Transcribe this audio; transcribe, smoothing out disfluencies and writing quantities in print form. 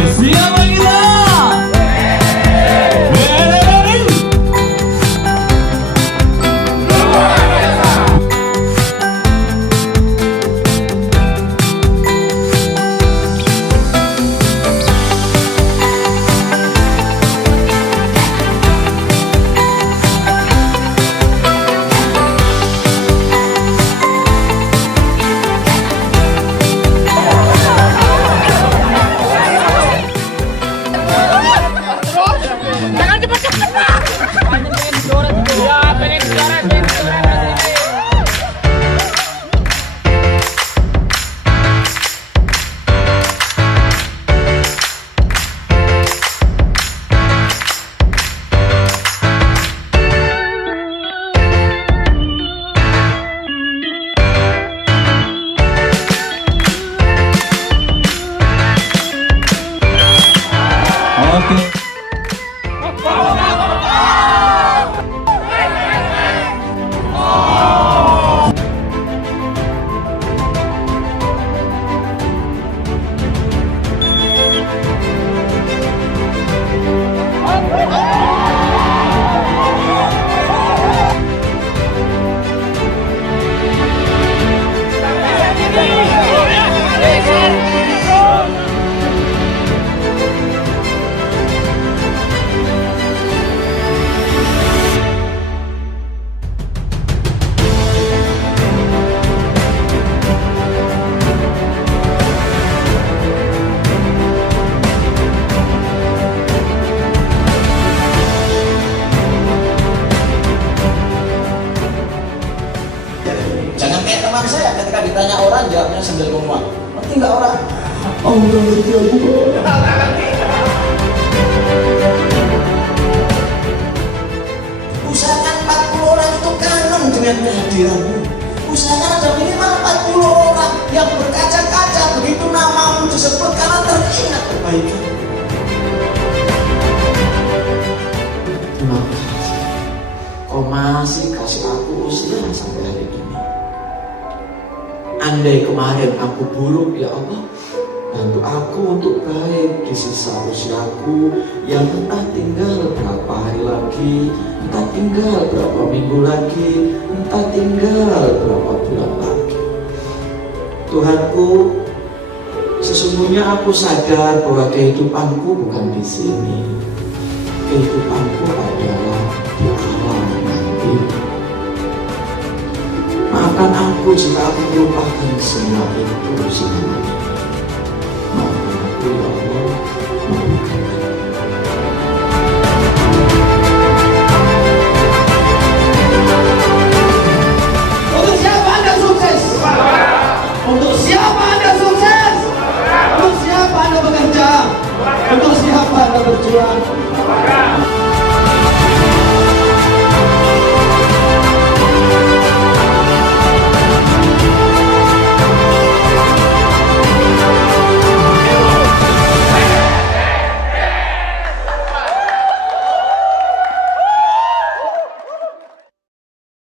Siapa kita? Oke. Jangan kayak teman saya ketika ditanya orang jawabnya sambil ngomong. Ngerti nggak orang? Oh, udah ngerti aku. Usahakan 40 orang itu kangen dengan kehadiranmu. Usahakan ada minimal 40 orang yang berkaca-kaca begitu namamu disebut karena teringat kebaikan. Terima kasih. Kau masih kasih aku usia sampai hari ini. Andai kemarin aku buruk, ya Allah, bantu aku untuk baik di sisa usiaku yang entah tinggal berapa hari lagi, entah tinggal berapa minggu lagi, entah tinggal berapa bulan lagi. Tuhanku, sesungguhnya aku sadar bahwa kehidupanku bukan di sini. Kehidupanku adalah di alam nanti. Maafkan aku jika aku melupakan semua itu semua.